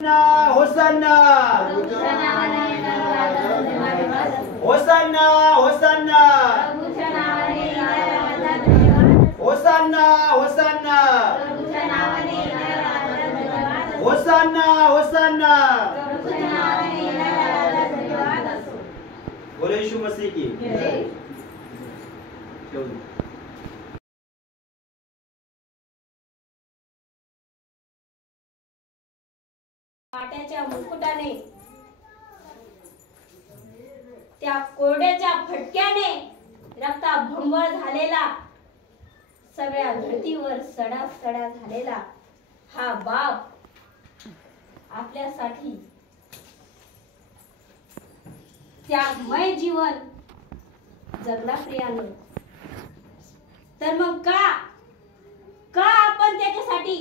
होसाना होसाना होसाना होसाना होसाना होसाना होसाना बोले यीशु मसीह की काट्याच्या मुकुटाने त्या कोरड्याच्या फटक्याने रक्ताभंबर झालेला सगळ्या धरतीवर सडा सडा झालेला हा बाप आपल्यासाठी त्यागमय जीवन जगला प्रियानो। तर मग का आपण त्याच्यासाठी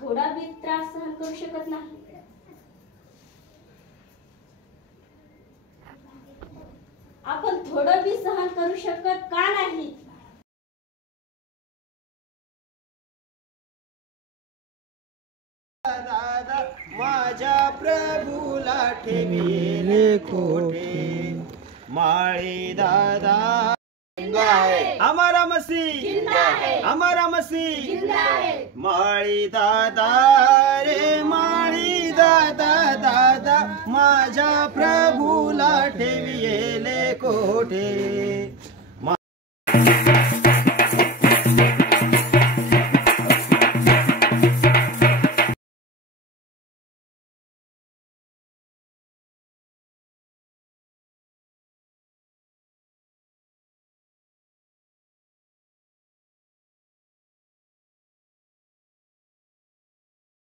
थोडा भी त्रास सहन करू शकत नाही? आपण थोडं भी सहन करू शकत का नाही? दादा माझ्या प्रभूला ठेविले कोठे माळी दादा हमारा मसीह हमारा मसीह माळी दादा रे माळी दादा दादा माझ्या प्रभूला ठेविले कोठे